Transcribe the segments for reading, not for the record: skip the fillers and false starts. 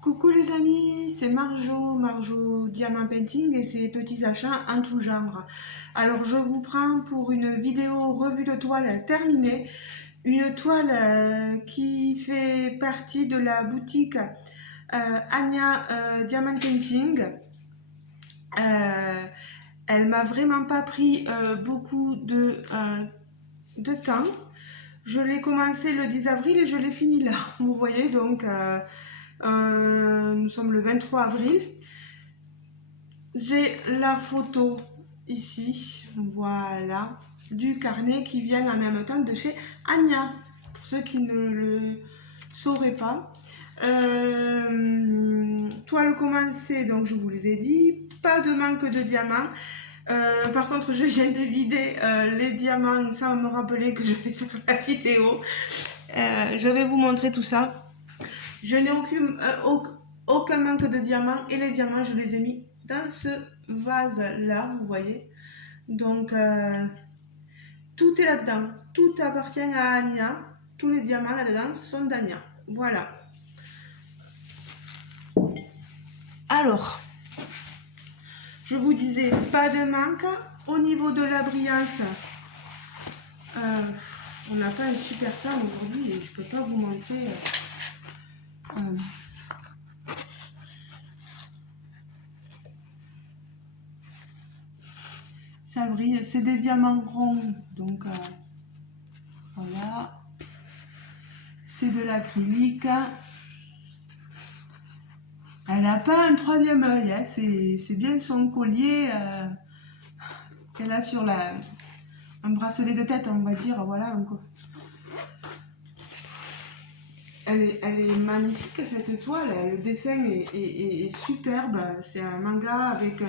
Coucou les amis, c'est Marjo Diamant Painting et ses petits achats en tout genre. Alors je vous prends pour une vidéo revue de toile terminée, une toile qui fait partie de la boutique Anya Diamant Painting. Euh, Elle m'a vraiment pas pris beaucoup de temps. Je l'ai commencé le 10 avril et je l'ai fini là, vous voyez donc. Nous sommes le 23 avril. J'ai la photo ici, voilà, du carnet qui vient en même temps de chez Anya, pour ceux qui ne le sauraient pas. Toile commencée, donc je vous les ai dit, pas de manque de diamants. Par contre, je viens de vider les diamants sans me rappeler que je vais faire la vidéo. Je vais vous montrer tout ça. Je n'ai aucun manque de diamants et les diamants, je les ai mis dans ce vase-là, vous voyez. Donc, tout est là-dedans. Tout appartient à Anya. Tous les diamants là-dedans sont d'Anya. Voilà. Alors, je vous disais, pas de manque. Au niveau de la brillance, on n'a pas un super temps aujourd'hui et je ne peux pas vous montrer. Ça brille, c'est des diamants ronds, donc voilà, c'est de l'acrylique. Elle n'a pas un troisième œil, hein. C'est bien son collier qu'elle a sur un bracelet de tête, on va dire, voilà. Elle est magnifique cette toile, le dessin est superbe, c'est un manga avec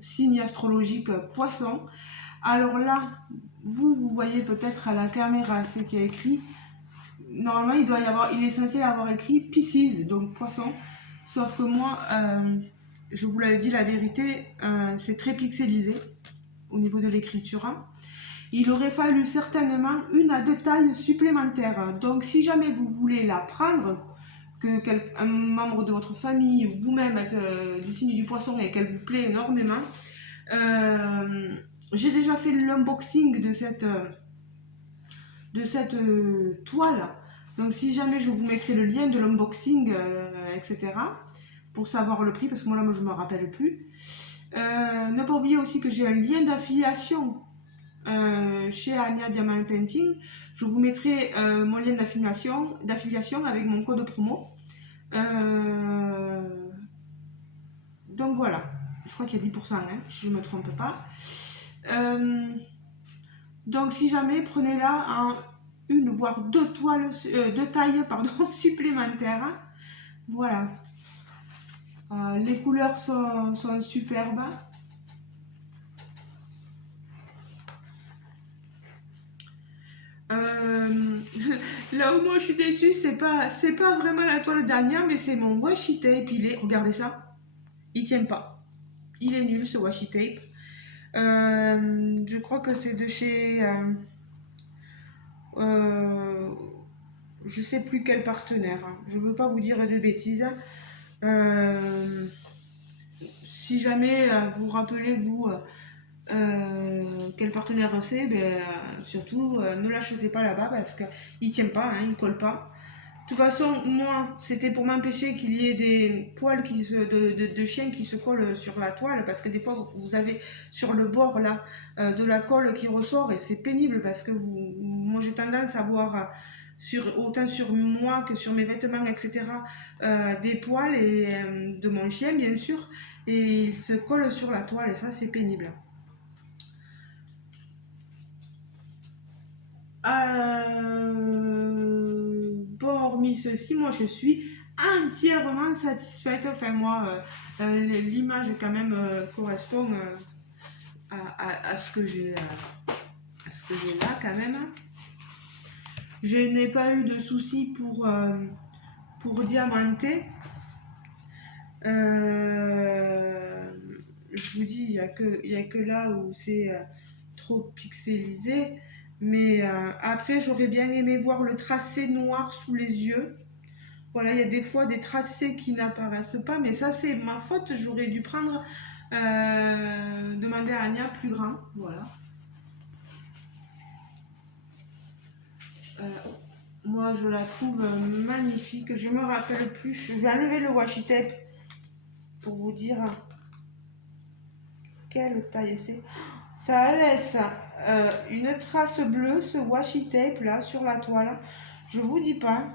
signe astrologique poisson. Alors là, vous voyez peut-être à la caméra ce qui est écrit. Normalement, il est censé avoir écrit Pisces, donc poisson. Sauf que moi, je vous l'avais dit la vérité, c'est très pixelisé au niveau de l'écriture. Il aurait fallu certainement une à deux tailles supplémentaires. Donc, si jamais vous voulez la prendre, un membre de votre famille ou vous-même êtes du signe du poisson et qu'elle vous plaît énormément, j'ai déjà fait l'unboxing de cette toile. Donc si jamais je vous mettrai le lien de l'unboxing, etc. pour savoir le prix, parce que moi je ne me rappelle plus. Ne pas oublier aussi que j'ai un lien d'affiliation chez Anya Diamant Painting. Je vous mettrai mon lien d'affiliation avec mon code promo. Donc voilà, je crois qu'il y a 10%, hein, si je ne me trompe pas. Donc si jamais, prenez-la en une voire deux tailles supplémentaires. Voilà. Les couleurs sont superbes. Là où moi je suis déçue, c'est pas vraiment la toile d'Anya, mais c'est mon washi tape. Regardez ça, il tient pas. Il est nul ce washi tape. Je crois que c'est de chez je sais plus quel partenaire. Je veux pas vous dire de bêtises. Si jamais vous rappelez-vous quel partenaire c'est, ben, surtout ne l'achetez pas là-bas parce qu'il tient pas, hein, il colle pas. De toute façon, moi, c'était pour m'empêcher qu'il y ait des poils de chiens qui se collent sur la toile, parce que des fois, vous avez sur le bord là de la colle qui ressort et c'est pénible parce que moi j'ai tendance à voir autant sur moi que sur mes vêtements, etc., des poils de mon chien, bien sûr, et ils se collent sur la toile et ça, c'est pénible. Bon, hormis ceci, moi je suis entièrement satisfaite. Enfin, moi, l'image quand même correspond à ce que j'ai là quand même. Je n'ai pas eu de soucis pour diamanter. Je vous dis, il y a que là où c'est trop pixelisé. Mais après, j'aurais bien aimé voir le tracé noir sous les yeux. Voilà, il y a des fois des tracés qui n'apparaissent pas, mais ça c'est ma faute. J'aurais dû prendre, demander à Anya plus grand. Voilà. Euh, Moi, je la trouve magnifique. Je me rappelle plus. Je vais enlever le washi tape pour vous dire quelle taille c'est. Ça laisse une trace bleue, ce washi tape là sur la toile. Je vous dis pas.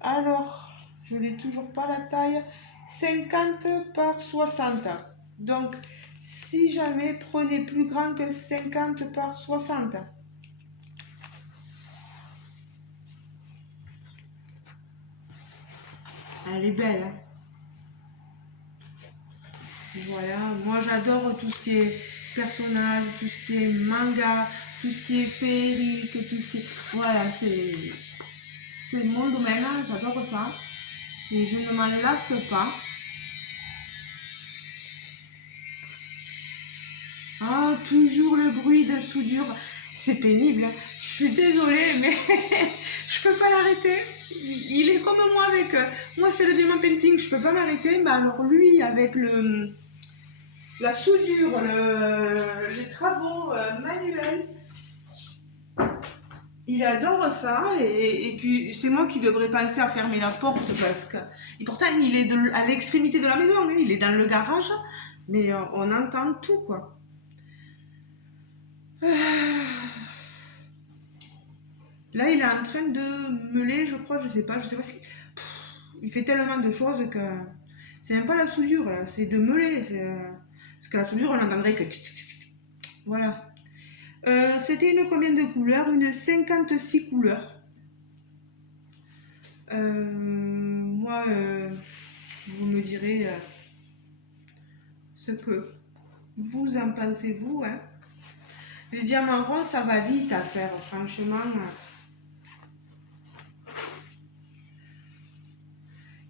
Alors, je n'ai toujours pas la taille. 50 par 60. Donc, si jamais prenez plus grand que 50 par 60. Elle est belle, hein. Voilà, moi j'adore tout ce qui est personnage, tout ce qui est manga, tout ce qui est féerique, tout ce qui est... Voilà, c'est mon domaine, hein, j'adore ça. Et je ne m'en lasse pas. Ah, toujours le bruit de soudure. C'est pénible. Je suis désolée, mais je peux pas l'arrêter. Il est comme moi avec... moi, c'est le diamant painting, je peux pas m'arrêter. Mais alors, lui, avec la soudure, les travaux manuels, il adore ça. Et puis, c'est moi qui devrais penser à fermer la porte parce que... Et pourtant, il est à l'extrémité de la maison. Hein, il est dans le garage. Mais on entend tout, quoi. Là, il est en train de meuler, je crois, je sais pas si... il fait tellement de choses que... C'est même pas la soudure, là, c'est de meuler. Parce que la soudure, on entendrait que... Voilà. C'était une combien de couleurs? Une 56 couleurs. Moi, vous me direz ce que vous en pensez, vous. Hein. Les diamants ronds, ça va vite à faire, franchement.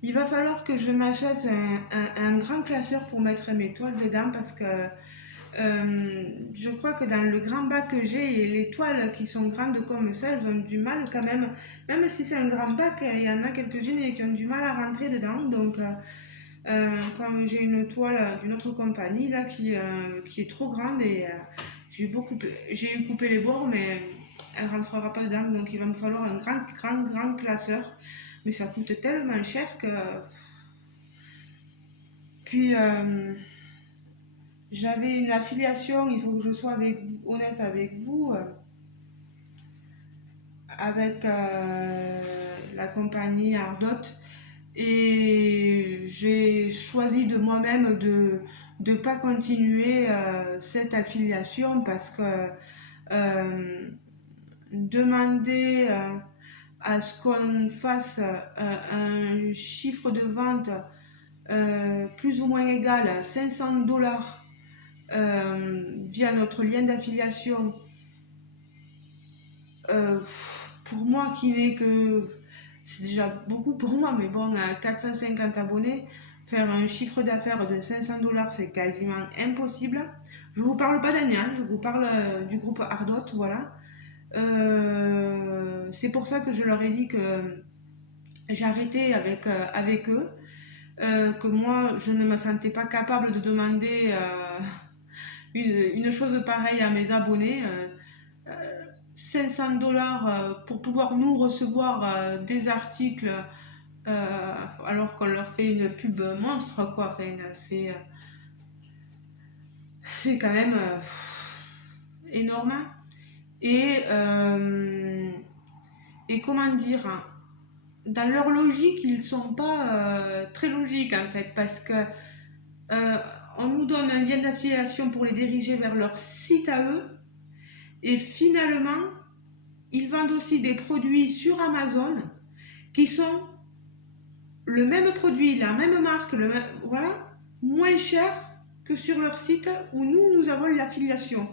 Il va falloir que je m'achète un grand classeur pour mettre mes toiles dedans parce que je crois que dans le grand bac que j'ai, les toiles qui sont grandes comme ça, elles ont du mal quand même. Même si c'est un grand bac, il y en a quelques-unes qui ont du mal à rentrer dedans. Donc, comme j'ai une toile d'une autre compagnie là qui est trop grande et j'ai coupé les bords, mais elle rentrera pas dedans. Donc, il va me falloir un grand classeur. Mais ça coûte tellement cher que... Puis, j'avais une affiliation, il faut que je sois honnête avec vous, avec la compagnie Ardot. Et j'ai choisi de moi-même de ne pas continuer cette affiliation parce que demander à ce qu'on fasse un chiffre de vente plus ou moins égal à 500 $ via notre lien d'affiliation, pour moi qui n'est que, c'est déjà beaucoup pour moi, mais bon, à 450 abonnés, faire un chiffre d'affaires de 500 $, c'est quasiment impossible. Je vous parle pas d'Ania, je vous parle du groupe Ardot, voilà. C'est pour ça que je leur ai dit que j'ai arrêté avec eux, que moi je ne me sentais pas capable de demander une chose pareille à mes abonnés. 500 $ pour pouvoir nous recevoir des articles alors qu'on leur fait une pub monstre, quoi. Enfin, c'est quand même énorme. Et, et comment dire, hein, dans leur logique, ils sont pas très logiques en fait, parce que on nous donne un lien d'affiliation pour les diriger vers leur site à eux, et finalement, ils vendent aussi des produits sur Amazon qui sont le même produit, la même marque, voilà, moins cher que sur leur site où nous avons l'affiliation.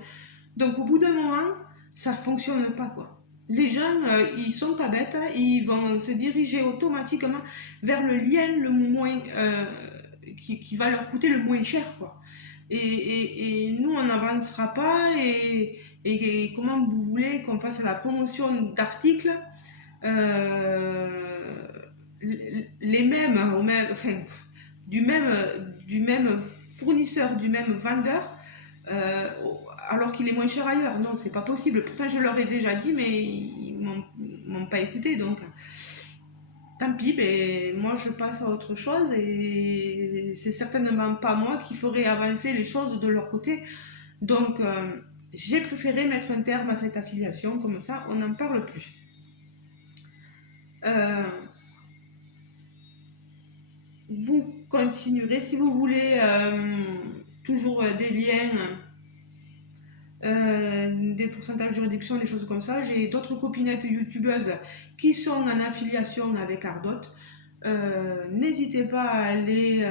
Donc au bout d'un moment, ça fonctionne pas, quoi. Les gens, ils sont pas bêtes, hein, ils vont se diriger automatiquement vers le lien le moins qui va leur coûter le moins cher, quoi. Et nous, on n'avancera pas et comment vous voulez qu'on fasse la promotion d'articles les mêmes, enfin, du même fournisseur, du même vendeur, euh, alors qu'il est moins cher ailleurs. Non, c'est pas possible. Pourtant, je leur ai déjà dit, mais ils m'ont pas écouté. Donc, tant pis, ben, moi je passe à autre chose et c'est certainement pas moi qui ferai avancer les choses de leur côté. Donc, j'ai préféré mettre un terme à cette affiliation, comme ça, on n'en parle plus. Euh, vous continuerez si vous voulez toujours des liens, des pourcentages de réduction, des choses comme ça. J'ai d'autres copinettes youtubeuses qui sont en affiliation avec Ardot. N'hésitez pas à aller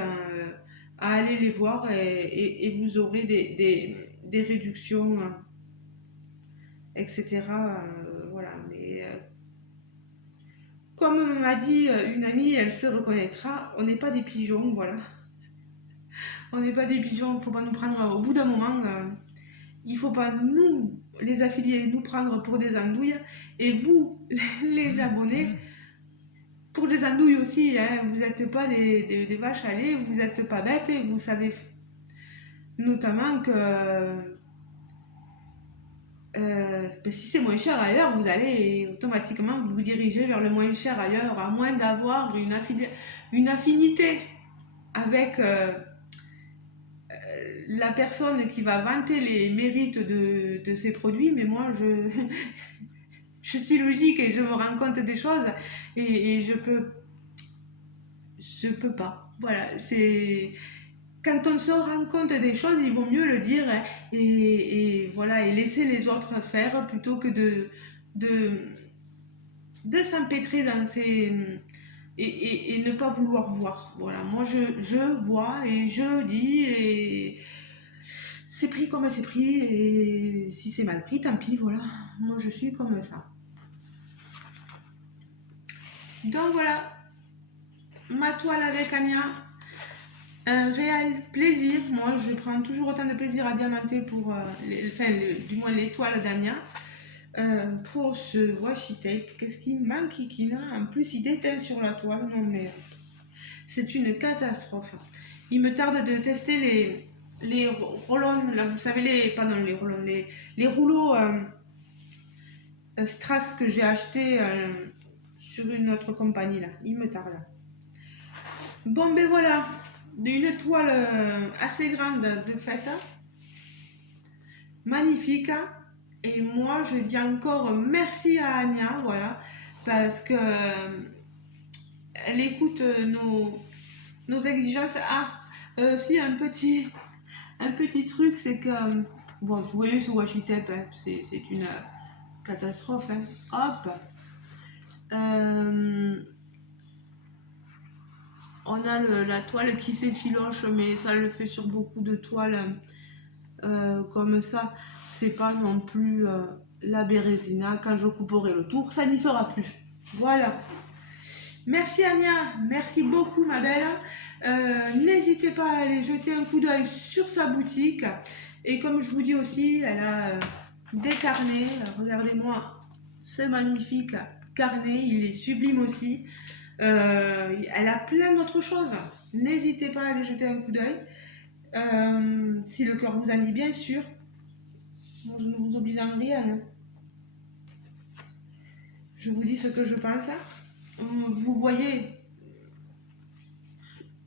les voir et vous aurez des réductions, etc. Voilà. Mais comme m'a dit une amie, elle se reconnaîtra, on n'est pas des pigeons, voilà. On n'est pas des pigeons, il ne faut pas nous prendre au bout d'un moment. Il ne faut pas nous, les affiliés, nous prendre pour des andouilles. Et vous, les abonnés, pour des andouilles aussi. Hein, vous n'êtes pas des vaches à lait, vous n'êtes pas bêtes. Et vous savez notamment que ben, si c'est moins cher ailleurs, vous allez automatiquement vous diriger vers le moins cher ailleurs, à moins d'avoir une affinité avec la personne qui va vanter les mérites de ces produits. Mais moi, je suis logique et je me rends compte des choses et je peux pas. Voilà, c'est quand on se rend compte des choses, il vaut mieux le dire, hein, et voilà, et laisser les autres faire plutôt que de, de s'empêtrer dans ces et ne pas vouloir voir. Voilà, moi je vois et je dis et c'est pris comme c'est pris et si c'est mal pris, tant pis. Voilà, moi je suis comme ça. Donc voilà, ma toile avec Anya, un réel plaisir. Moi, je prends toujours autant de plaisir à diamanter pour, du moins les toiles d'Anya. Pour ce washi tape, qu'est-ce qui manque, Kikina? En plus, il déteint sur la toile. Non, mais c'est une catastrophe. Il me tarde de tester les rollons, là, vous savez, les rouleaux Strass que j'ai acheté sur une autre compagnie, là. Il me tarde. Bon, ben voilà, une toile assez grande de fête, magnifique. Et moi, je dis encore merci à Anya, voilà, parce que elle écoute nos exigences. Ah, si un petit truc, c'est que bon, vous voyez ce washi tape, hein, c'est une catastrophe. Hein. Hop. On a la toile qui s'effiloche, mais ça le fait sur beaucoup de toiles comme ça. C'est pas non plus la Bérésina. Quand je couperai le tour, ça n'y sera plus. Voilà. Merci Anya, merci beaucoup ma belle. N'hésitez pas à aller jeter un coup d'œil sur sa boutique. Et comme je vous dis aussi, elle a des carnets. Regardez-moi ce magnifique carnet, il est sublime aussi. Elle a plein d'autres choses. N'hésitez pas à aller jeter un coup d'œil. Si le cœur vous en dit, bien sûr. Moi, je ne vous oblige en rien. Hein. Je vous dis ce que je pense. Vous voyez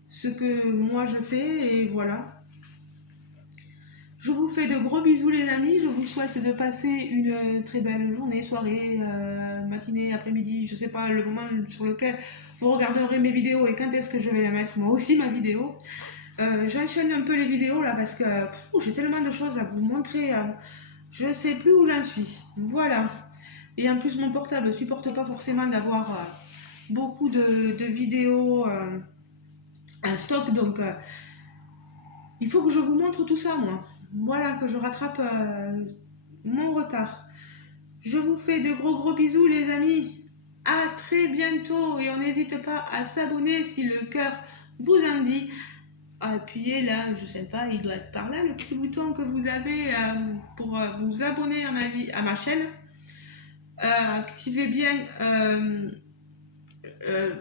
ce que moi je fais et voilà. Je vous fais de gros bisous les amis. Je vous souhaite de passer une très belle journée, soirée, matinée, après-midi. Je sais pas le moment sur lequel vous regarderez mes vidéos et quand est-ce que je vais la mettre moi aussi ma vidéo. J'enchaîne un peu les vidéos là parce que j'ai tellement de choses à vous montrer. Je ne sais plus où j'en suis. Voilà. Et en plus mon portable ne supporte pas forcément d'avoir beaucoup de vidéos en stock. Donc il faut que je vous montre tout ça moi. Voilà, que je rattrape mon retard. Je vous fais de gros bisous les amis. À très bientôt et on n'hésite pas à s'abonner si le cœur vous en dit. à appuyer là, je sais pas, il doit être par là, le petit bouton que vous avez pour vous abonner à ma chaîne. Activez bien,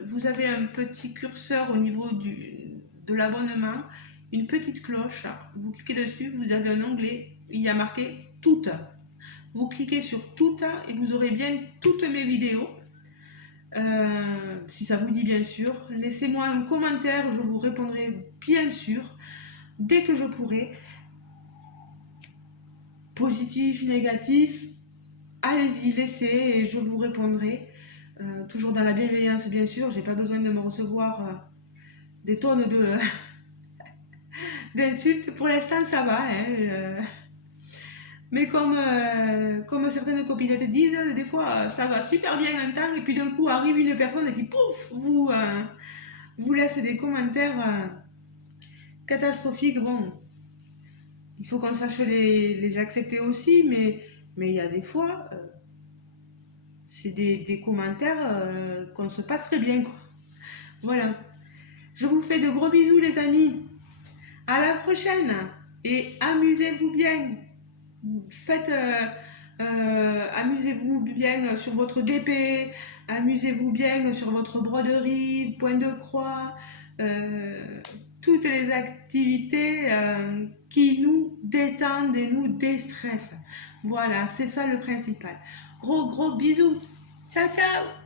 vous avez un petit curseur au niveau de l'abonnement, une petite cloche, vous cliquez dessus, vous avez un onglet, il y a marqué toutes. Vous cliquez sur toutes et vous aurez bien toutes mes vidéos. Si ça vous dit bien sûr, laissez-moi un commentaire, je vous répondrai bien sûr dès que je pourrai. Positif, négatif, allez-y, laissez et je vous répondrai. Toujours dans la bienveillance bien sûr, j'ai pas besoin de me recevoir des tonnes d'insultes. Pour l'instant ça va, hein, mais comme certaines copinettes disent, des fois ça va super bien un temps et puis d'un coup arrive une personne qui pouf vous laisse des commentaires catastrophiques. Bon, il faut qu'on sache les accepter aussi, mais il y a des fois, c'est des commentaires qu'on se passerait bien, quoi. Voilà. Je vous fais de gros bisous, les amis. À la prochaine. Et amusez-vous bien. Faites. Amusez-vous bien sur votre DP. Amusez-vous bien sur votre broderie, point de croix. Toutes les activités qui nous détendent et nous déstressent. Voilà, c'est ça le principal. Gros bisous. Ciao, ciao.